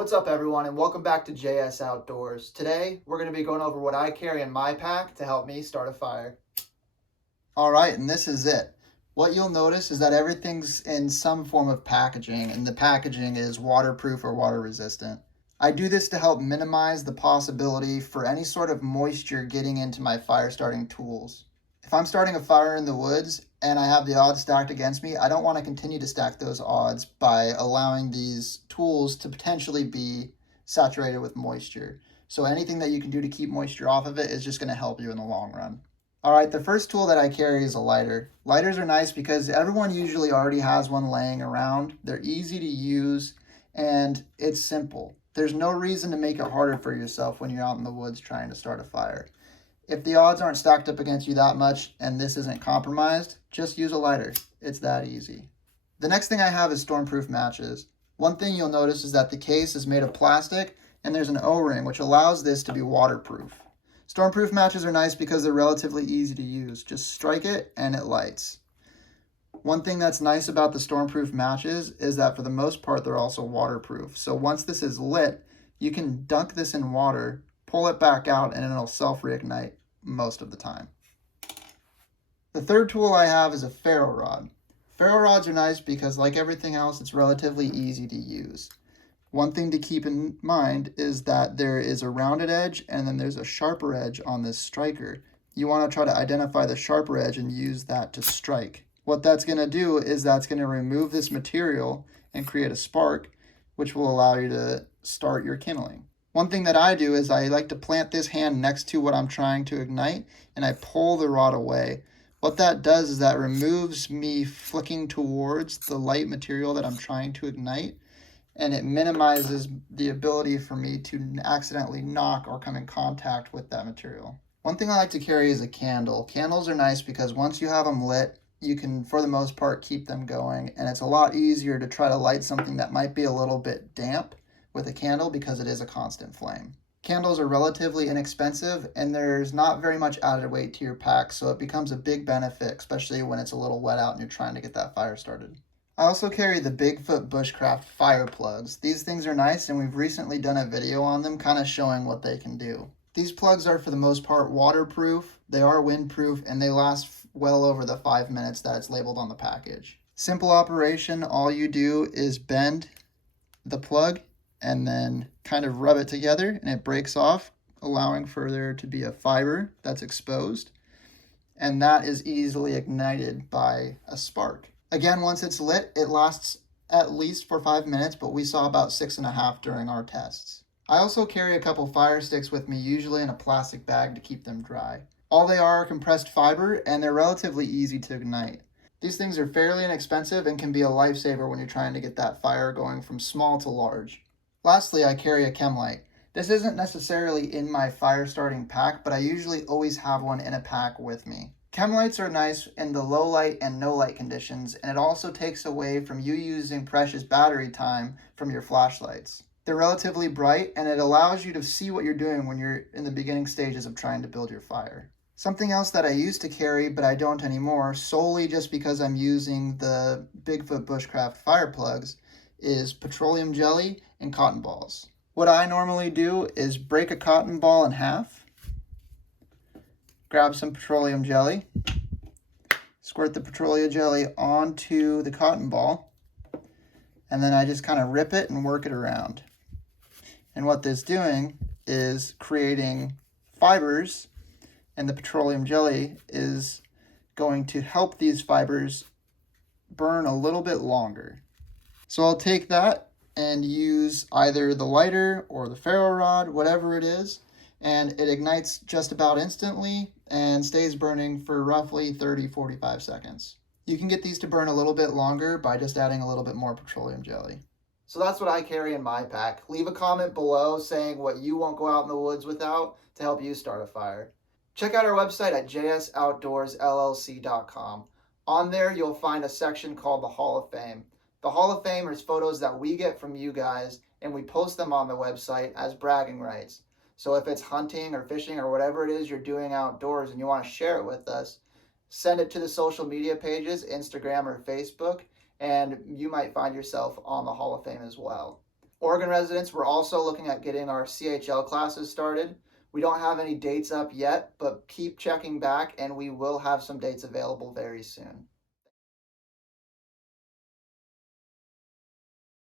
What's up everyone, and welcome back to JS Outdoors. Today we're going to be going over what I carry in my pack to help me start a fire. Alright, and this is it. What you'll notice is that everything's in some form of packaging, and the packaging is waterproof or water resistant. I do this to help minimize the possibility for any sort of moisture getting into my fire starting tools. If I'm starting a fire in the woods and I have the odds stacked against me, I don't want to continue to stack those odds by allowing these tools to potentially be saturated with moisture. So anything that you can do to keep moisture off of it is just going to help you in the long run. All right, the first tool that I carry is a lighter. Lighters are nice because everyone usually already has one laying around. They're easy to use and it's simple. There's no reason to make it harder for yourself when you're out in the woods trying to start a fire. If the odds aren't stacked up against you that much and this isn't compromised, just use a lighter. It's that easy. The next thing I have is Stormproof Matches. One thing you'll notice is that the case is made of plastic and there's an O-ring which allows this to be waterproof. Stormproof matches are nice because they're relatively easy to use. Just strike it and it lights. One thing that's nice about the Stormproof matches is that for the most part they're also waterproof. So once this is lit, you can dunk this in water, pull it back out, and it'll self-reignite most of the time. The third tool I have is a Ferro Rod. Ferro rods are nice because, like everything else, it's relatively easy to use. One thing to keep in mind is that there is a rounded edge and then there's a sharper edge on this striker. You want to try to identify the sharper edge and use that to strike. What that's going to do is that's going to remove this material and create a spark, which will allow you to start your kindling. One thing that I do is I like to plant this hand next to what I'm trying to ignite and I pull the rod away. What that does is that removes me flicking towards the light material that I'm trying to ignite, and it minimizes the ability for me to accidentally knock or come in contact with that material. One thing I like to carry is a candle. Candles are nice because once you have them lit, you can, for the most part, keep them going, and it's a lot easier to try to light something that might be a little bit damp with a candle because it is a constant flame. Candles are relatively inexpensive and there's not very much added weight to your pack, so it becomes a big benefit, especially when it's a little wet out and you're trying to get that fire started. I also carry the Bigfoot Bushcraft fire plugs. These things are nice and we've recently done a video on them kind of showing what they can do. These plugs are for the most part waterproof, they are windproof, and they last well over the 5 minutes that it's labeled on the package. Simple operation, all you do is bend the plug and then kind of rub it together and it breaks off, allowing for there to be a fiber that's exposed, and that is easily ignited by a spark. Again, once it's lit, it lasts at least for 5 minutes, but we saw about 6.5 during our tests. I also carry a couple fire sticks with me, usually in a plastic bag to keep them dry. All they are compressed fiber and they're relatively easy to ignite. These things are fairly inexpensive and can be a lifesaver when you're trying to get that fire going from small to large. Lastly, I carry a Chem Light. This isn't necessarily in my fire starting pack, but I usually always have one in a pack with me. Chem lights are nice in the low light and no light conditions, and it also takes away from you using precious battery time from your flashlights. They're relatively bright and it allows you to see what you're doing when you're in the beginning stages of trying to build your fire. Something else that I used to carry but I don't anymore, solely just because I'm using the Bigfoot Bushcraft fire plugs, is petroleum jelly and cotton balls. What I normally do is break a cotton ball in half, grab some petroleum jelly, squirt the petroleum jelly onto the cotton ball, and then I just kind of rip it and work it around. And what this is doing is creating fibers, and the petroleum jelly is going to help these fibers burn a little bit longer. So I'll take that and use either the lighter or the ferro rod, whatever it is, and it ignites just about instantly and stays burning for roughly 30-45 seconds. You can get these to burn a little bit longer by just adding a little bit more petroleum jelly. So that's what I carry in my pack. Leave a comment below saying what you won't go out in the woods without to help you start a fire. Check out our website at jsoutdoorsllc.com. On there you'll find a section called the Hall of Fame. The Hall of Fame is photos that we get from you guys, and we post them on the website as bragging rights. So if it's hunting or fishing or whatever it is you're doing outdoors and you want to share it with us, send it to the social media pages, Instagram or Facebook, and you might find yourself on the Hall of Fame as well. Oregon residents, we're also looking at getting our CHL classes started. We don't have any dates up yet, but keep checking back and we will have some dates available very soon.